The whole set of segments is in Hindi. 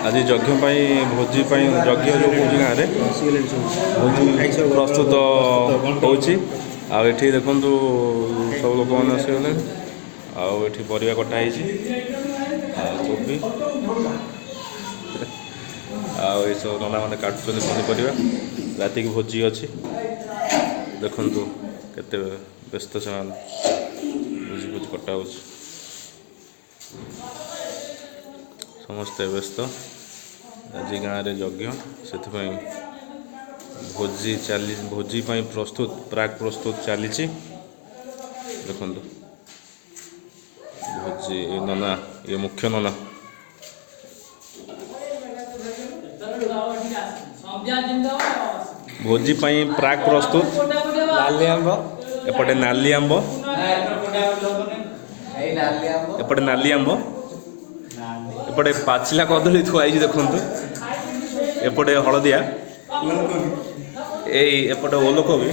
आज यज्ञ भोजी यज्ञ जो कौन गाँव में भोजी प्रस्तुत होठी देखु सब लोक मैंने आसगले आठी परिया कटाई कोबी आई सब नाना मैंने काटुच्च पनीपरिया राति की भोजी अच्छी देखु केते व्यस्त से भोजी भोजी कटा हो समस्ते व्यस्त आज गाँव में यज्ञ से भोजी चली भोजी प्रस्तुत प्राक प्रस्तुत चली देखु भोजी नना ये मुख्य नना भोजी प्राक प्रस्तुत एपटे नाली आंब एपटे नाली आंब एपटे पाचिला कदली थुआई देखु एपटे हलदिया एपटे ओलकोबी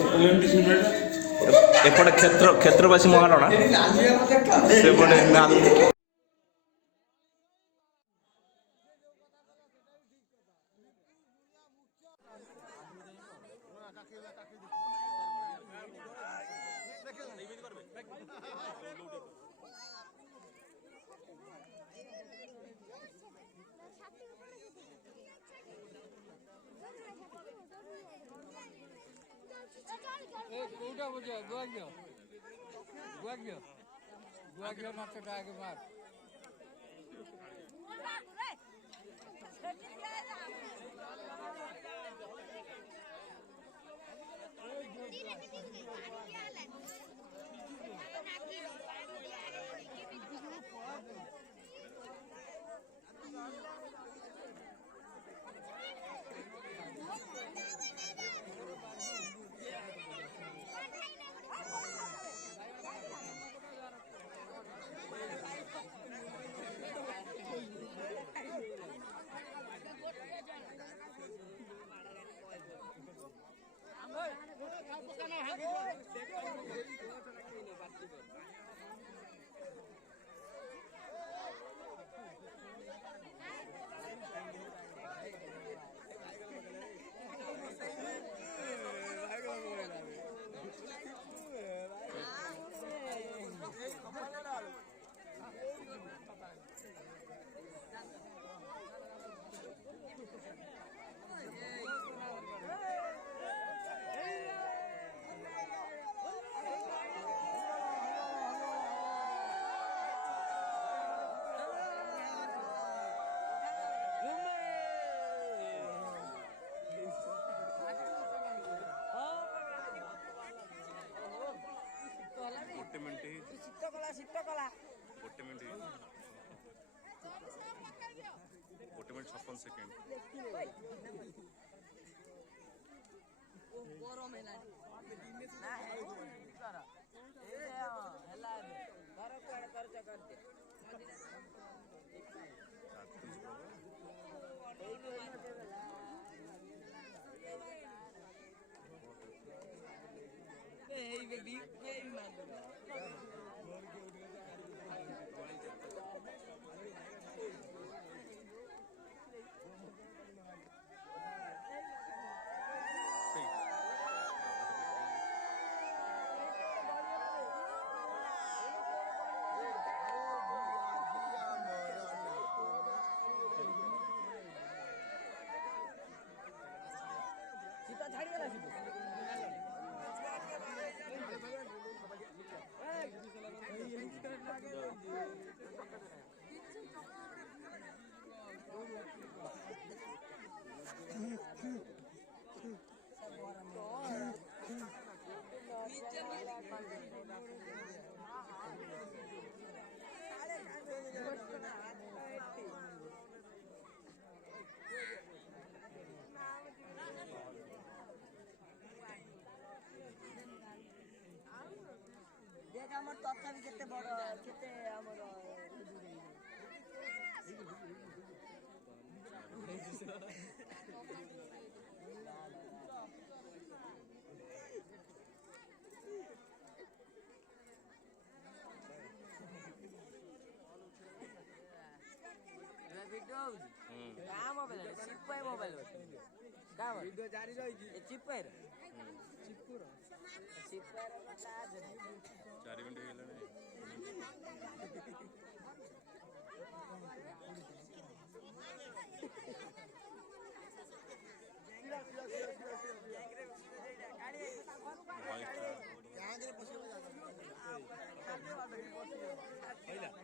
एपटे क्षेत्रवासी महारणा सेपटे नाली কোটা বুঝে গুয়াগিয়া মাছটা আগে মার ଗୋଟେ ମିନିଟ୍ ଶୀତ କଲା ଗୋଟେ ମିନିଟ୍ 56 ସେକେଣ୍ଡ ଗରମ ହେଲାଣି ନା କର ହେଲା ଘର କୁଆଡେ କରୁଛ କରିଦେ শীত ছাড়িয়ে শীত देख आम तथापि केते बड़ केते आमर वीडियो क्या मोबाइल चिप्पाई मोबाइल क्या वीडियो जारी रही चिप्पाई चिप्पुर चिप्पाई 4 मिनिट ହେଇଗଲାଣି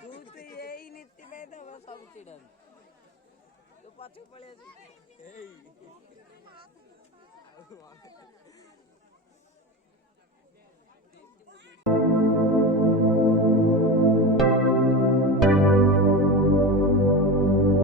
तू तो यही नीति में तो सब चिड़न तू पछ पड़े